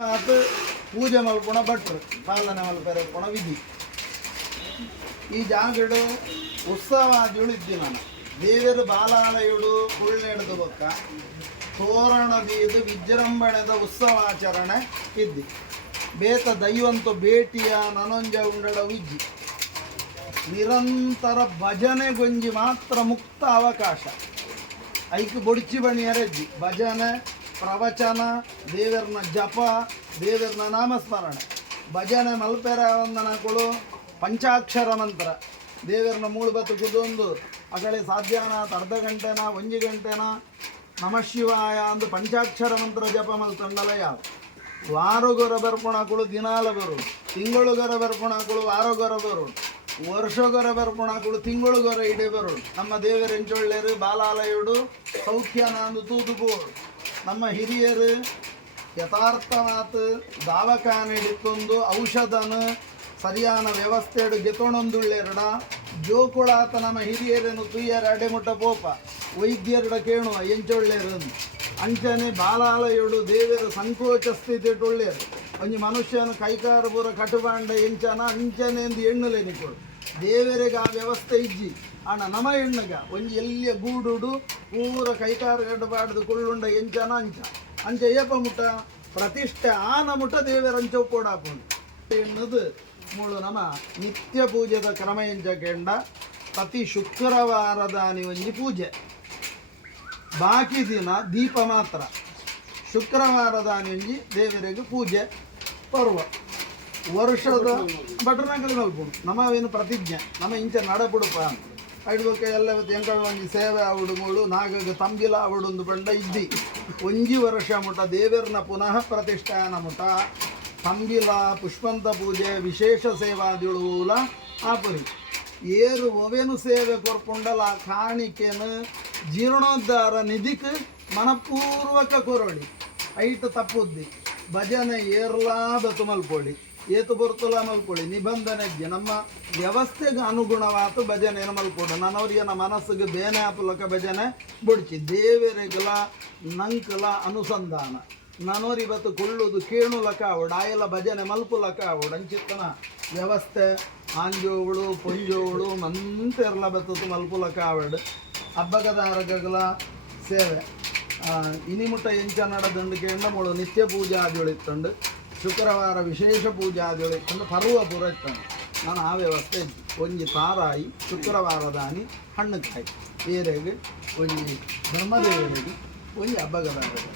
ಅದು ಪೂಜೆ ಮಲ್ಪುಣ ಭಟ್ರು ಪಾಲನೆ ಮಲ್ಪೆರಪುಣ ವಿಧಿ. ಈ ಜಾಗಡು ಉತ್ಸವಾದಿಗಳು ಇದ್ದಿ ನಾನು ದೇವರ ಬಾಲಾಲಯುಡು ಕುಳ್ಳೆಡ್ದು ಬೊಕ್ಕ ತೋರಣದೀದು ವಿಜೃಂಭಣೆದ ಉತ್ಸವಾಚರಣೆ ಇದ್ದಿ. ಬೇತ ದೈವಂತು ಭೇಟಿಯ ನನೊಂಜ ಉಂಡಡ ವಿಜ್ಜಿ ನಿರಂತರ ಭಜನೆ ಗೊಂಜಿ ಮಾತ್ರ ಮುಕ್ತ ಅವಕಾಶ. ಐಕ್ ಬೊಡ್ಚಿ ಬಣಿಯರಜ್ಜಿ ಭಜನೆ ಪ್ರವಚನ ದೇವರನ ಜಪ ದೇವರನ ನಾಮಸ್ಮರಣೆ ಭಜನೆ ಮಲ್ಪೆರ ವಂದನಗಳು ಪಂಚಾಕ್ಷರ ಮಂತ್ರ ದೇವರನ ಮೂಳುಬತ್ತು ಕುದೊಂದು ಆ ಕಡೆ ಸಾಧ್ಯನ ಅರ್ಧ ಗಂಟೆನ 1 ಗಂಟೆನ ನಮಃ ಶಿವಾಯ ಅಂದು ಪಂಚಾಕ್ಷರ ಮಂತ್ರ ಜಪ ಮಲ್ತಂಡಲ ಯಾವ ವಾರಗೊರ ಬರ್ಪುಣಗಳು ದಿನಾಲ ಬರು ತಿಂಗಳುಗೊರ ಬರ್ಪುಣಗಳು ವಾರಗೊರ ಬರು ವರ್ಷಗೊರ ಬರ್ಪುಣಗಳು ತಿಂಗಳುಗೊರ ಇಡೀ ಬರು ನಮ್ಮ ದೇವರ ಎಂಚೊಳ್ಳೆರು ಬಾಲಾಲಯುಡು ಸೌಖ್ಯನ ಅಂದು ತೂತುಕೋಡು ನಮ್ಮ ಹಿರಿಯರು ಯಥಾರ್ಥವಾತು ದಾವಖಾನೆ ಹಿಡಿತೊಂದು ಔಷಧನ ಸರಿಯಾನ ವ್ಯವಸ್ಥೆಡು ಗೆತೊಣೊಂದುಳ್ಳೆರಡ ಜೋಕುಳಾತ ನಮ್ಮ ಹಿರಿಯರನ್ನು ತುಯ್ಯರ ಅಡೆಮುಟ್ಟ ಪೋಪ ವೈದ್ಯರಡ ಕೇಣುವ ಎಂಚೊಳ್ಳೆರು ಅಂಚನೆ ಬಾಲಾಲಯುಡು ದೇವರ ಸಂಕೋಚ ಸ್ಥಿತಿ ಟೊಳ್ಳೆರು ಒಂಜಿ ಮನುಷ್ಯನ ಕೈಕಾರ ಪೂರ ಕಟುಬಾಂಡ ಎಂಚನ ಅಂಚನೆ ಎಂದು ಎಣ್ಣುಲೆ ನಿಕ್ಕೊಳು ದೇವರಿಗೆ ಆ ವ್ಯವಸ್ಥೆ ಇಜ್ಜಿ ಅಣ್ಣ ನಮ್ಮ ಹೆಣ್ಣಗ ಒಂಜಿ ಎಲ್ಲಿಯ ಗೂಡುಡು ಪೂರ ಕೈಕಾರ ಕಟುಬಾಡ್ದು ಕೊಳ್ಳುಂಡ ಎಂಚನ ಅಂಚ ಏಪ ಮುಟ್ಟ ಪ್ರತಿಷ್ಠೆ ಆನ ಮುಟ್ಟ ದೇವರ ಅಂಚವು ಕೂಡ ಹಾಕೊಂಡು ಎನ್ನುವುದು ಮೂಳು ನಮ್ಮ ನಿತ್ಯ ಪೂಜೆದ ಕ್ರಮ ಎಂಚ ಕೆಂಡ ಪ್ರತಿ ಶುಕ್ರವಾರದಾನಿ ಒಂಜಿ ಪೂಜೆ ಬಾಕಿ ದಿನ ದೀಪ ಮಾತ್ರ ಶುಕ್ರವಾರದಾನಿ ಒಂಜಿ ದೇವರಿಗೆ ಪೂಜೆ ಪರ್ವ ವರ್ಷದ ಭಟ್ರನಾಗಲಿ ಮಲ್ಪುಡು ನಮ್ಮವೇನು ಪ್ರತಿಜ್ಞೆ ನಮ್ಮ ಇಂಚ ನಡಪುಡುಪ ಐಡ್ಬೇಕು ಎಲ್ಲ ಎಂಕಳ ಒಂಜಿ ಸೇವೆ ಆವುಡುಗಳು ನಾಗಗ ತಂಬಿಲ ಆವುಡೊಂದು ಬಂಡ ಇದ್ದಿ 1 ವರ್ಷ ಮುಟ ದೇವರನ್ನ ಪುನಃ ಪ್ರತಿಷ್ಠಾನ ಮುಟ ತಂಬಿಲ ಪುಷ್ಪಂತ ಪೂಜೆ ವಿಶೇಷ ಸೇವಾದಿಳುವುಲ ಆಪರಿ ಏರು ಒವೆನು ಸೇವೆ ಕೊರ್ಕೊಂಡಲ ಕಾಣಿಕೆನು ಜೀರ್ಣೋದ್ಧಾರ ನಿಧಿಕ್ ಮನಪೂರ್ವಕ ಕೊರೊಡಿ ಐಟ್ ತಪ್ಪುದ್ದಿ ಭಜನೆ ಏರ್ಲಾದತು ಮಲ್ಪೊಳಿ ಏತು ಬರ್ತಲ ಮಲ್ಕೊಳ್ಳಿ ನಿಬಂಧನೆ ನಮ್ಮ ವ್ಯವಸ್ಥೆಗೆ ಅನುಗುಣವಾದ ಭಜನೆಯನ್ನು ಮಲ್ಕೊಡು ನನ್ನವ್ರಿಗೆ ನಮ್ಮ ಮನಸ್ಸಿಗೆ ಬೇನೆ ಆಪುಲಕ ಭಜನೆ ಬುಡ್ಚಿ ದೇವರಿಗಲ ನಂಕಲ ಅನುಸಂಧಾನ ನನ್ನವ್ರು ಇವತ್ತು ಕೊಳ್ಳುವುದು ಕೇಳುಲಕ ಆವಡು ಆಯಲ ಭಜನೆ ಮಲ್ಪುಲಕ ಆವಡು ಅಂಚಿತ್ತನ ವ್ಯವಸ್ಥೆ ಆಂಜೋವಳು ಪೊಂಜೋವಳು ಮಂತೆರ್ಲ ಬತ್ತದು ಮಲ್ಪುಲಕ ಆವಡು ಹಬ್ಬಗದಾರಗಲ ಸೇವೆ ಇನಿಮುಟ್ಟ ಎಂಚ ನಡದಂಡು ಕೇಂದ್ರ ಮೂಳು ನಿತ್ಯ ಪೂಜಾ ಆದಿಳಿತ್ತಂಡು ಶುಕ್ರವಾರ ವಿಶೇಷ ಪೂಜೆ ಆದಿಳಿತ್ತಂಡು ಪರ್ವ ಪೂರ ಇತ್ತಂಡು ನಾನು ಆ ವ್ಯವಸ್ಥೆ ಇದ್ದು ಒಂಜಿ ತಾರಾಯಿ ಶುಕ್ರವಾರದಾನಿ ಹಣ್ಣು ಕಾಯಿ ಬೇರೆಗೆ ಒಂಜಿ ಧರ್ಮದೇವರಿಗೆ ಒಂಜಿ ಹಬ್ಬಗದಾರಗೆ